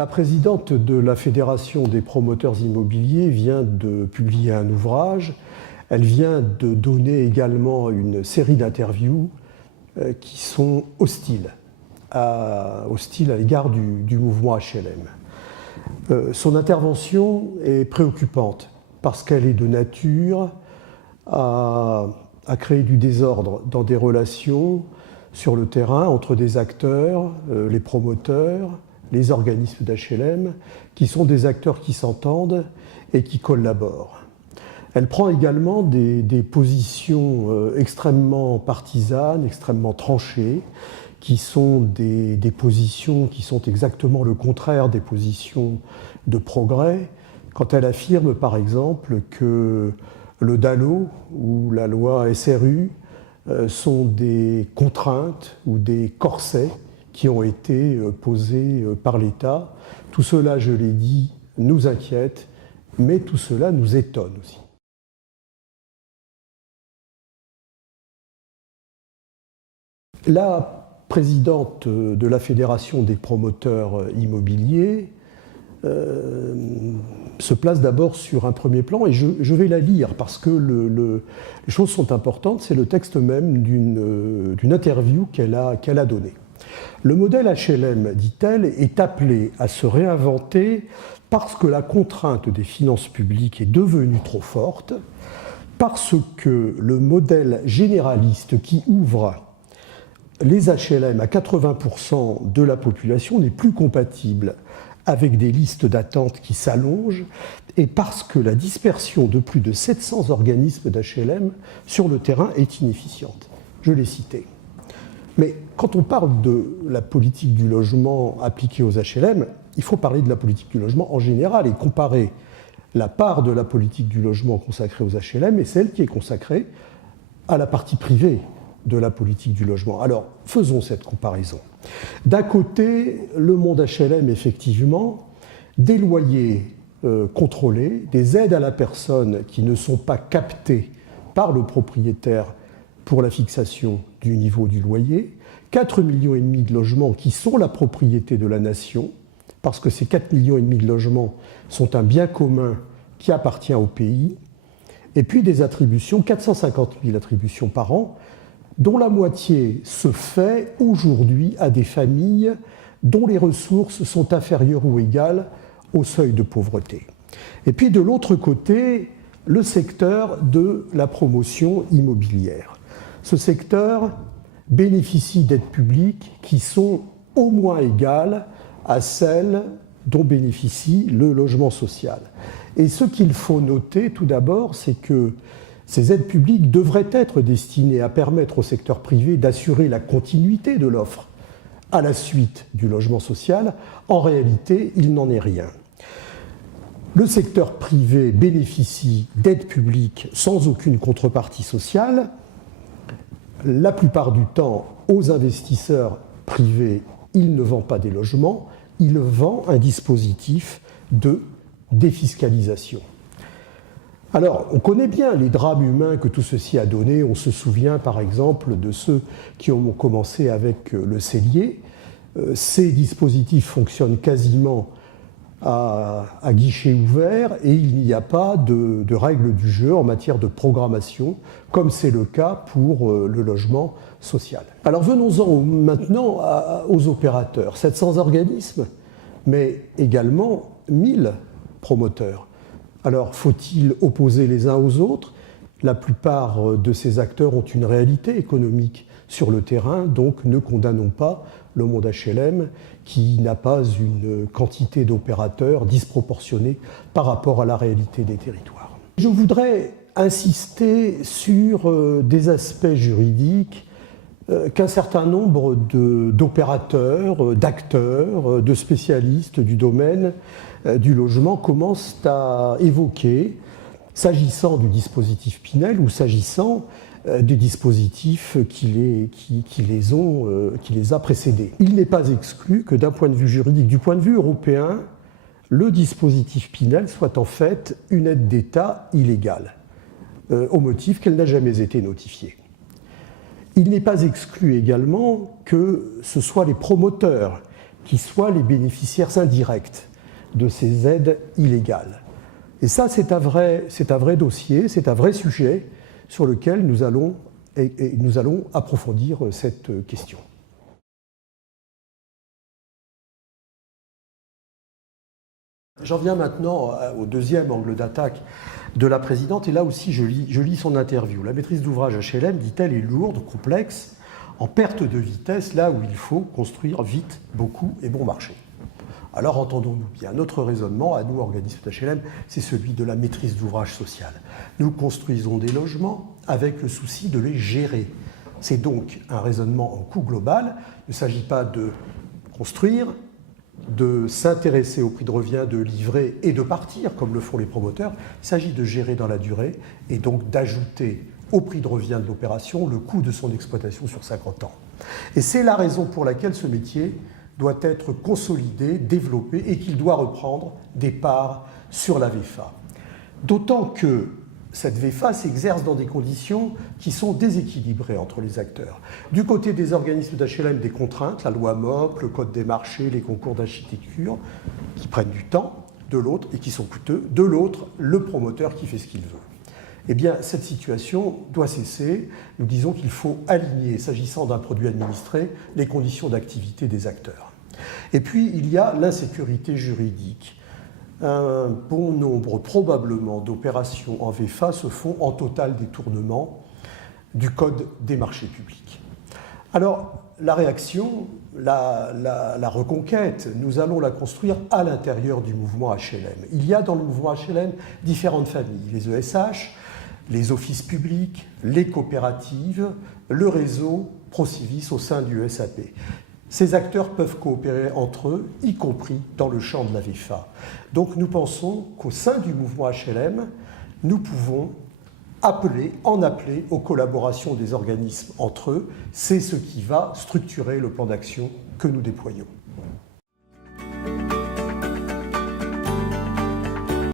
La présidente de la Fédération des promoteurs immobiliers vient de publier un ouvrage. Elle vient de donner également une série d'interviews qui sont hostiles à l'égard du mouvement HLM. Son intervention est préoccupante parce qu'elle est de nature à créer du désordre dans des relations sur le terrain entre des acteurs, les promoteurs, les organismes d'HLM, qui sont des acteurs qui s'entendent et qui collaborent. Elle prend également des positions extrêmement partisanes, extrêmement tranchées, qui sont des positions qui sont exactement le contraire des positions de progrès, quand elle affirme par exemple que le DALO ou la loi SRU sont des contraintes ou des corsets qui ont été posés par l'État. Tout cela, je l'ai dit, nous inquiète, mais tout cela nous étonne aussi. La présidente de la Fédération des promoteurs immobiliers se place d'abord sur un premier plan, et je vais la lire parce que les choses sont importantes. C'est le texte même d'une interview qu'elle a donnée. Le modèle HLM, dit-elle, est appelé à se réinventer parce que la contrainte des finances publiques est devenue trop forte, parce que le modèle généraliste qui ouvre les HLM à 80% de la population n'est plus compatible avec des listes d'attente qui s'allongent, et parce que la dispersion de plus de 700 organismes d'HLM sur le terrain est inefficiente. Je l'ai cité. Mais quand on parle de la politique du logement appliquée aux HLM, il faut parler de la politique du logement en général et comparer la part de la politique du logement consacrée aux HLM et celle qui est consacrée à la partie privée de la politique du logement. Alors, faisons cette comparaison. D'un côté, le monde HLM, effectivement, des loyers contrôlés, des aides à la personne qui ne sont pas captées par le propriétaire pour la fixation du niveau du loyer, 4,5 millions de logements qui sont la propriété de la nation, parce que ces 4,5 millions de logements sont un bien commun qui appartient au pays, et puis des attributions, 450 000 attributions par an, dont la moitié se fait aujourd'hui à des familles dont les ressources sont inférieures ou égales au seuil de pauvreté. Et puis de l'autre côté, le secteur de la promotion immobilière. Ce secteur bénéficie d'aides publiques qui sont au moins égales à celles dont bénéficie le logement social. Et ce qu'il faut noter tout d'abord, c'est que ces aides publiques devraient être destinées à permettre au secteur privé d'assurer la continuité de l'offre à la suite du logement social. En réalité, il n'en est rien. Le secteur privé bénéficie d'aides publiques sans aucune contrepartie sociale. La plupart du temps, aux investisseurs privés, il ne vend pas des logements, il vend un dispositif de défiscalisation. Alors, on connaît bien les drames humains que tout ceci a donné. On se souvient par exemple de ceux qui ont commencé avec le cellier. Ces dispositifs fonctionnent quasiment à guichet ouvert et il n'y a pas de règles du jeu en matière de programmation, comme c'est le cas pour le logement social. Alors venons-en maintenant aux opérateurs. 700 organismes, mais également 1000 promoteurs. Alors, faut-il opposer les uns aux autres? La plupart de ces acteurs ont une réalité économique sur le terrain, donc ne condamnons pas le monde HLM qui n'a pas une quantité d'opérateurs disproportionnée par rapport à la réalité des territoires. Je voudrais insister sur des aspects juridiques qu'un certain nombre d'opérateurs, d'acteurs, de spécialistes du domaine du logement commencent à évoquer, s'agissant du dispositif Pinel ou s'agissant des dispositifs qui les a précédés. Il n'est pas exclu que d'un point de vue juridique, du point de vue européen, le dispositif Pinel soit en fait une aide d'État illégale, au motif qu'elle n'a jamais été notifiée. Il n'est pas exclu également que ce soit les promoteurs qui soient les bénéficiaires indirects de ces aides illégales. Et ça, c'est un vrai dossier, c'est un vrai sujet sur lequel nous allons approfondir cette question. J'en viens maintenant au deuxième angle d'attaque de la présidente, et là aussi je lis son interview. La maîtrise d'ouvrage HLM, dit-elle, est lourde, complexe, en perte de vitesse, là où il faut construire vite, beaucoup et bon marché. Alors entendons-nous bien, notre raisonnement, à nous, organismes d'HLM, c'est celui de la maîtrise d'ouvrage sociale. Nous construisons des logements avec le souci de les gérer. C'est donc un raisonnement en coût global. Il ne s'agit pas de construire, de s'intéresser au prix de revient, de livrer et de partir, comme le font les promoteurs. Il s'agit de gérer dans la durée et donc d'ajouter au prix de revient de l'opération le coût de son exploitation sur 50 ans. Et c'est la raison pour laquelle ce métier doit être consolidé, développé et qu'il doit reprendre des parts sur la VEFA. D'autant que cette VEFA s'exerce dans des conditions qui sont déséquilibrées entre les acteurs. Du côté des organismes d'HLM, des contraintes, la loi MOP, le code des marchés, les concours d'architecture, qui prennent du temps, de l'autre, et qui sont coûteux, de l'autre, le promoteur qui fait ce qu'il veut. Eh bien, cette situation doit cesser. Nous disons qu'il faut aligner, s'agissant d'un produit administré, les conditions d'activité des acteurs. Et puis, il y a l'insécurité juridique. Un bon nombre, probablement, d'opérations en VEFA se font en total détournement du Code des marchés publics. Alors, la réaction, la reconquête, nous allons la construire à l'intérieur du mouvement HLM. Il y a dans le mouvement HLM différentes familles, les ESH, les offices publics, les coopératives, le réseau Procivis au sein du SAP. Ces acteurs peuvent coopérer entre eux, y compris dans le champ de la VEFA. Donc nous pensons qu'au sein du mouvement HLM, nous pouvons appeler aux collaborations des organismes entre eux. C'est ce qui va structurer le plan d'action que nous déployons.